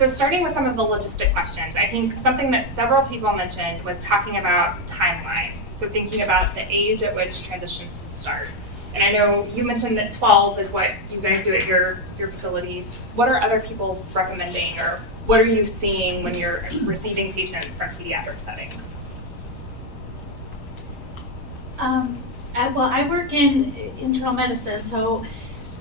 So starting with some of the logistic questions, I think something that several people mentioned was talking about timeline. So thinking about the age at which transitions start. And I know you mentioned that 12 is what you guys do at your facility. What are other people recommending, or what are you seeing when you're receiving patients from pediatric settings? I work in internal medicine, so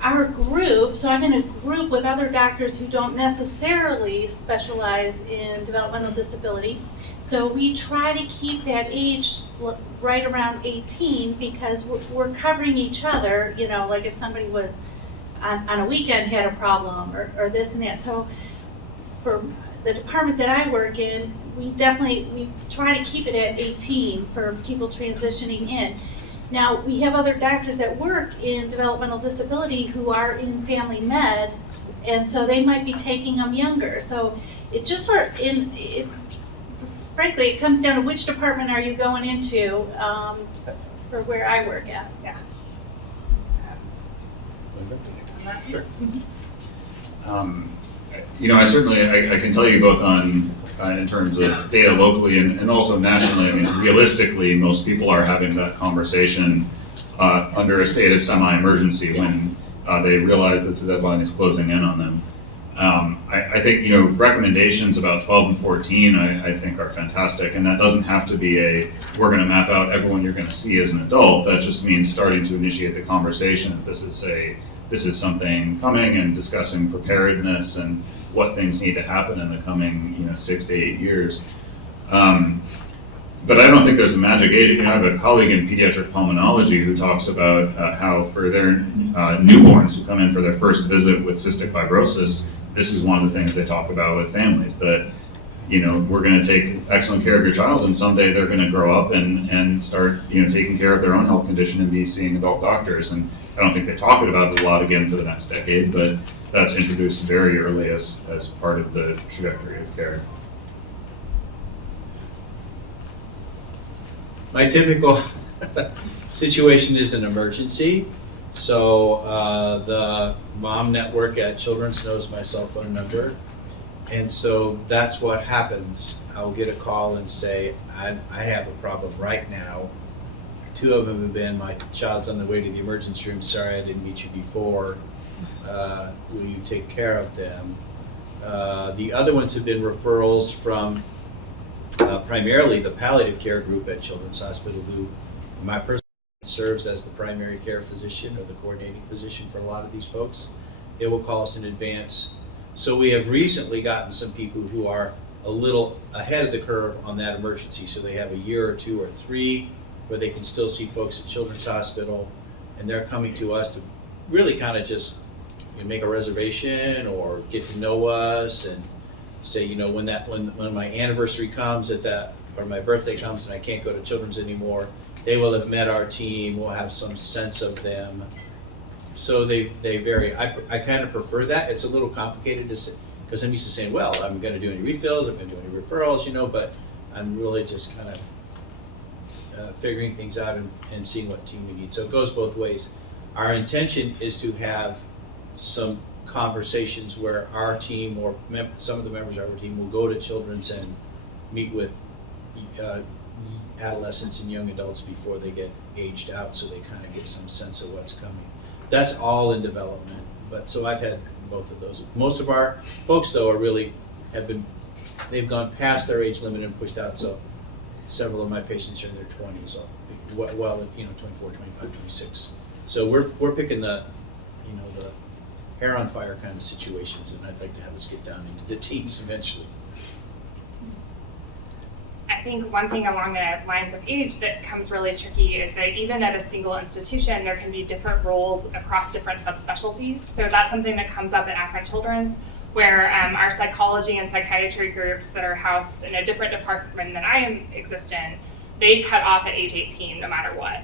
our group, so I'm in a group with other doctors who don't necessarily specialize in developmental disability. So we try to keep that age right around 18 because we're covering each other, you know, like if somebody was on a weekend had a problem or this and that. So for the department that I work in, we try to keep it at 18 for people transitioning in. Now, we have other doctors that work in developmental disability who are in family med, and so they might be taking them younger. So it just frankly, it comes down to which department are you going into for where I work at. Yeah. Sure. I certainly, I can tell you both on in terms of data locally and also nationally. I mean, realistically, most people are having that conversation under a state of semi-emergency when they realize that the deadline is closing in on them. I think, recommendations about 12 and 14, I think are fantastic, and that doesn't have to be we're going to map out everyone you're going to see as an adult. That just means starting to initiate the conversation that this is something coming, and discussing preparedness and what things need to happen in the coming 6 to 8 years. But I don't think there's a magic age. I have a colleague in pediatric pulmonology who talks about how for their newborns who come in for their first visit with cystic fibrosis, this is one of the things they talk about with families, that we're going to take excellent care of your child, and someday they're going to grow up and start taking care of their own health condition and be seeing adult doctors. And I don't think they talk about it a lot again for the next decade, but that's introduced very early as part of the trajectory of care. My typical situation is an emergency. So the mom network at Children's knows my cell phone number. And so that's what happens. I'll get a call and say, I have a problem right now. 2 of them have been, my child's on the way to the emergency room. Sorry, I didn't meet you before. Will you take care of them? The other ones have been referrals from primarily the palliative care group at Children's Hospital, who my person serves as the primary care physician or the coordinating physician for a lot of these folks. They will call us in advance. So we have recently gotten some people who are a little ahead of the curve on that emergency. So they have a year or 2 or 3 where they can still see folks at Children's Hospital, and they're coming to us to really kind of just make a reservation or get to know us and say, when my anniversary comes or my birthday comes and I can't go to Children's anymore, they will have met our team, we'll have some sense of them. So they vary. I kind of prefer that. It's a little complicated to say, because I'm used to saying, well, I'm going to do any refills, I'm going to do any referrals, but I'm really just kind of figuring things out and seeing what team we need. So it goes both ways. Our intention is to have some conversations where our team or some of the members of our team will go to Children's and meet with adolescents and young adults before they get aged out, so they kind of get some sense of what's coming. That's all in development, but so I've had both of those. Most of our folks, though, they've gone past their age limit and pushed out, so several of my patients are in their 20s, well, 24, 25, 26. So we're picking the hair on fire kind of situations, and I'd like to have us get down into the teens eventually. I think one thing along the lines of age that becomes really tricky is that even at a single institution, there can be different roles across different subspecialties. So that's something that comes up at Akron Children's, where our psychology and psychiatry groups that are housed in a different department than I exist in, they cut off at age 18 no matter what.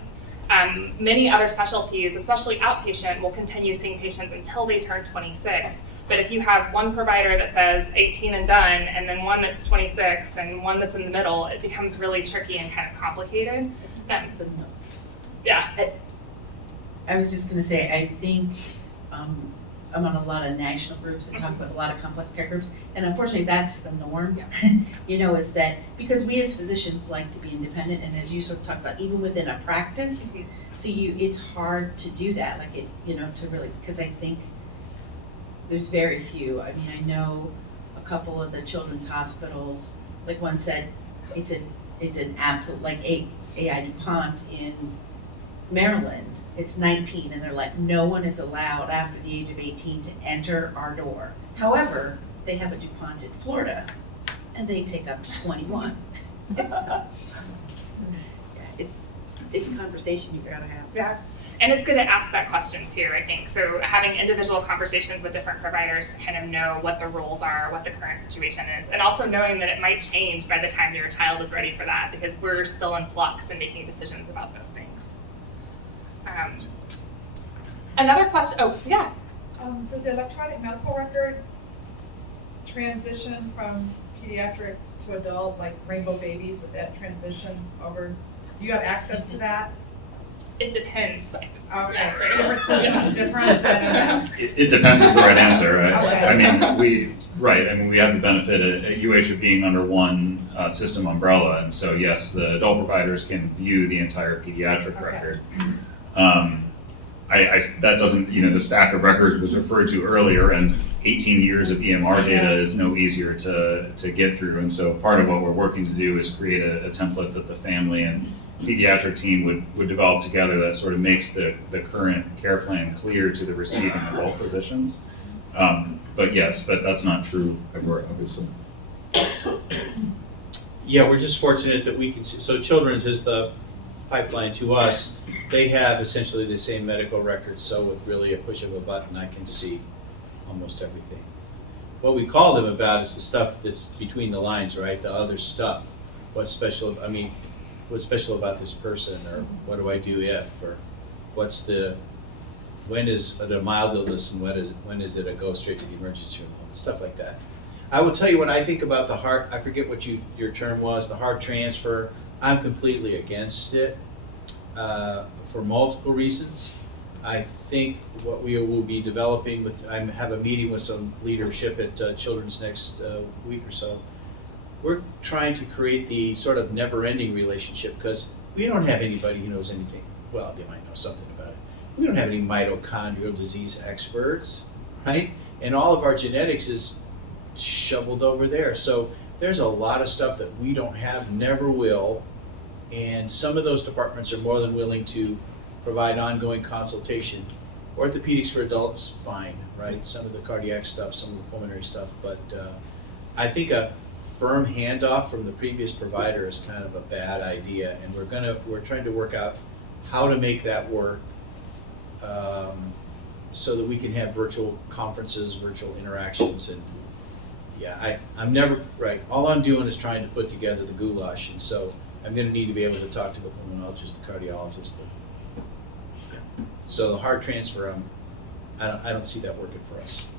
Many other specialties, especially outpatient, will continue seeing patients until they turn 26. But if you have one provider that says 18 and done, and then one that's 26, and one that's in the middle, it becomes really tricky and kind of complicated. Yeah. I was just going to say, I think I'm on a lot of national groups that talk about a lot of complex care groups, and unfortunately, that's the norm. You know, is that because we as physicians like to be independent, and as you sort of talked about, even within a practice, so it's hard to do that, like it, you know, to really, because I think there's very few. I mean, I know a couple of the children's hospitals, like one said, it's an absolute, like AI DuPont in Maryland, it's 19, and they're like, no one is allowed after the age of 18 to enter our door. However, they have a DuPont in Florida, and they take up to 21. It's a conversation you gotta have. Yeah. And it's good to ask that questions here, I think. So having individual conversations with different providers to kind of know what the roles are, what the current situation is, and also knowing that it might change by the time your child is ready for that, because we're still in flux and making decisions about those things. Another question, yeah. Does the electronic medical record transition from pediatrics to adult, like Rainbow Babies, with that transition over? Do you have access to that? It depends. Okay, different systems, different, I don't know. It depends is the right answer. Okay. I mean, we have the benefit at UH of being under one system umbrella, and so yes, the adult providers can view the entire pediatric Okay. record. That doesn't, the stack of records was referred to earlier, and 18 years of EMR data is no easier to get through, and so part of what we're working to do is create a template that the family and pediatric team would develop together that sort of makes the current care plan clear to the receiving adult physicians. But that's not true everywhere, obviously. Yeah, we're just fortunate that we can see, so Children's is the pipeline to us. They have essentially the same medical records, so with really a push of a button, I can see almost everything. What we call them about is the stuff that's between the lines, right? The other stuff. What's special about this person, or what do I do if, or when is it a mild illness and when is it a go straight to the emergency room, stuff like that. I will tell you what I think about the heart, I forget what your term was, the heart transfer. I'm completely against it for multiple reasons. I think what we will be developing I have a meeting with some leadership at Children's next week or so. We're trying to create the sort of never-ending relationship, because we don't have anybody who knows anything. Well, they might know something about it. We don't have any mitochondrial disease experts, right? And all of our genetics is shoveled over there. So there's a lot of stuff that we don't have, never will, and some of those departments are more than willing to provide ongoing consultation. Orthopedics for adults, fine, right? Some of the cardiac stuff, some of the pulmonary stuff, but I think a firm handoff from the previous provider is kind of a bad idea, and we're trying to work out how to make that work so that we can have virtual conferences, virtual interactions, and I'm never, right, all I'm doing is trying to put together the goulash, and so I'm gonna need to be able to talk to the pulmonologist, the cardiologist. So the heart transfer, I don't see that working for us.